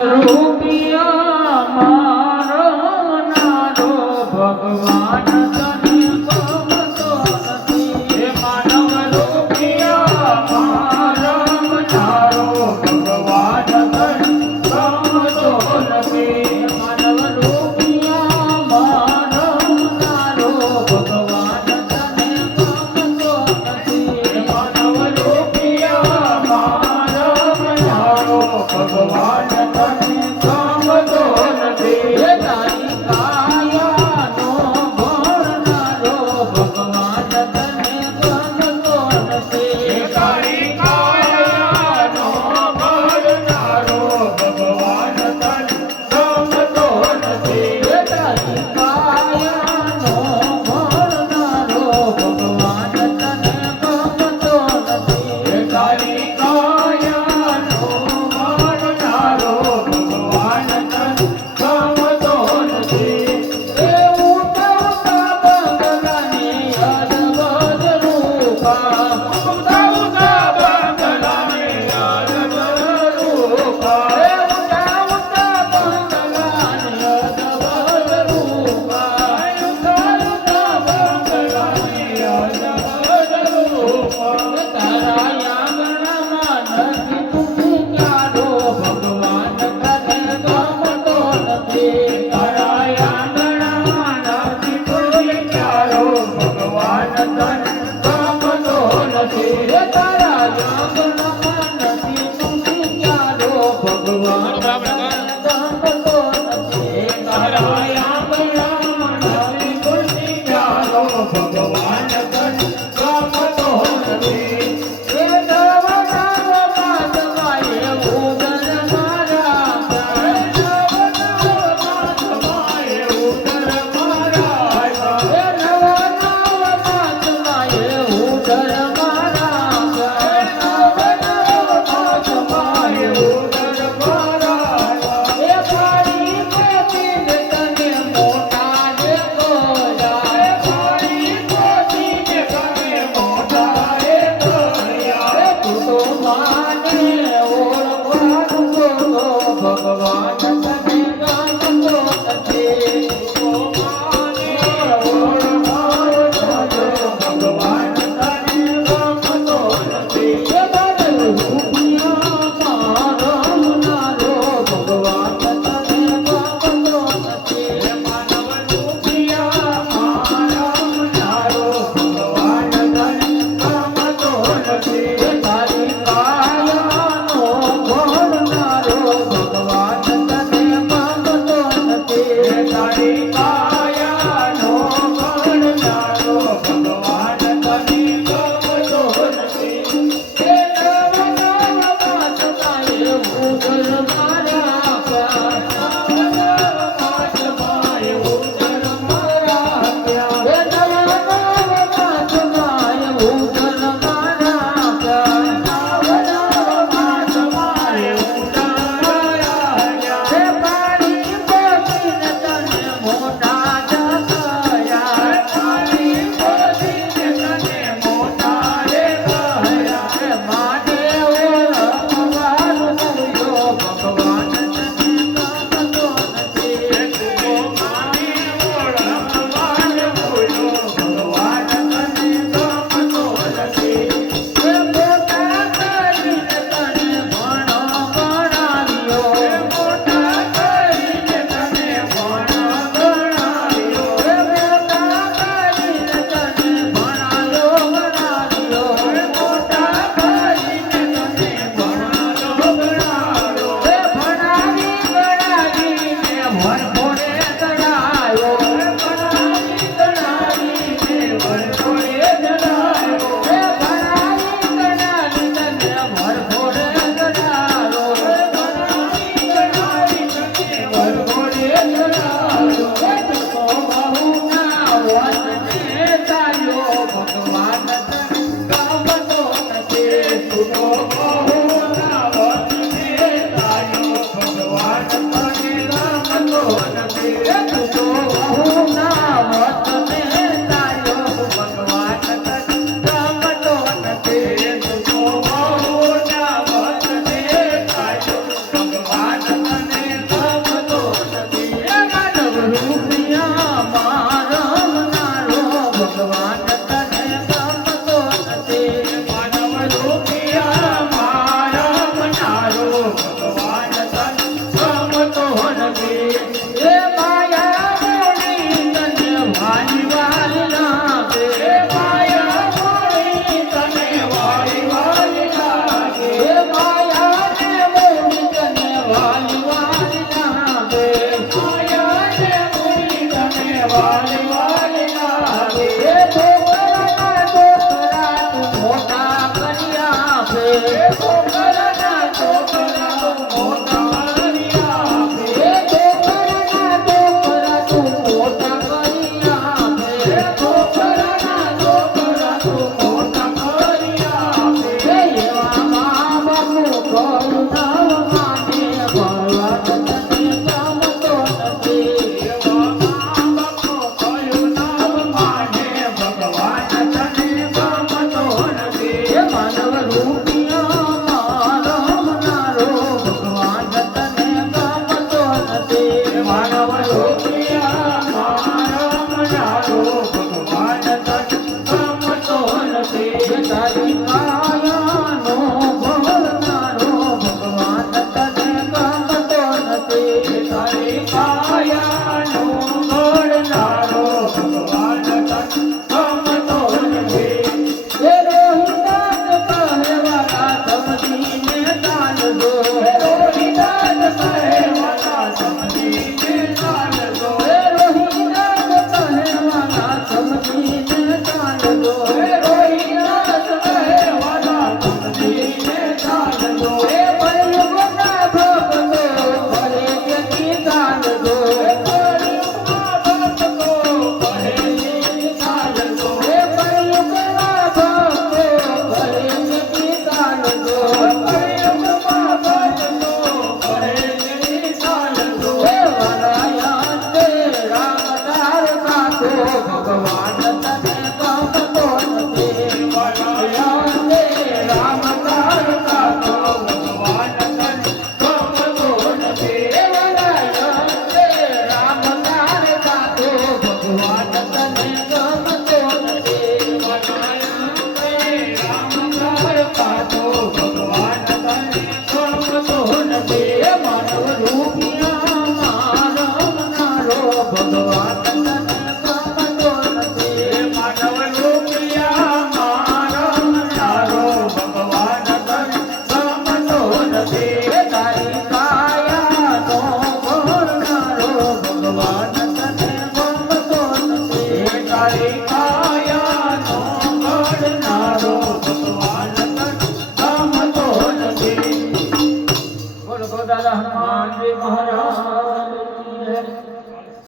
રૂપિયા મારો નારો ભગવાન તને ગમતો નથી માનવ રૂપિયા મારો નારો ભગવાન તને ગમતો નથી માનવ રૂપિયા મારો નારો ભગવાન તને ગમતો નથી માનવ રૂપિયા મારો નારો ભગવાન માનવ રૂપિયા મારમનારો ભગવાન તન ગમતો નથી તારી કાયાનો ભરનારો ભગવાન તને ગમતો નથી તારી કાયાનો ભરનારો ભગવાન તન ગમતો નથી એ રોહિદાસ કહેવાલા સમજીને ચાલજો એ રોહિદાસ કહેવાલા સમજીને ચાલજો એ રોહિદાસ કહેવાલા સમજીને ચાલજો એ રોહિદાસ કહેવાલા સમજીને ચાલજો એ કળિયુગના ભક્તો ભલે વ્યક્તિ ચાલજો એ કળિયુગના ભક્તો ભલે વ્યક્તિ ચાલજો એ કળિયુગના ભક્તો ભલે વ્યક્તિ ચાલજો એ કળિયુગમાં ભક્તો ભલે વ્યક્તિ ચાલજો એ વરાયતે રામદાર કાકો ભગવાન તને ગમતો નથી વરાયતે રામદાર કાકો ભગવાન તને ગમતો નથી વરાયતે રામદાર કાકો ભગવાન તને ગમતો નથી વરાયતે રામદાર કાકો ભગવાન તને ગમતો નથી માનવ રૂપિયા મારમનારો ભગવાન તને ગમતો નથી માનવ રૂપિયા મારમનારો ભગવાન તને ગમતો નથી તારી કાયાનો ભરનારો ભગવાન તને ગમતો નથી તારી કાયાનો ભરનારો ભગવાન તને ગમતો નથી બોલો દાદા હનુમાનજી મહારાજ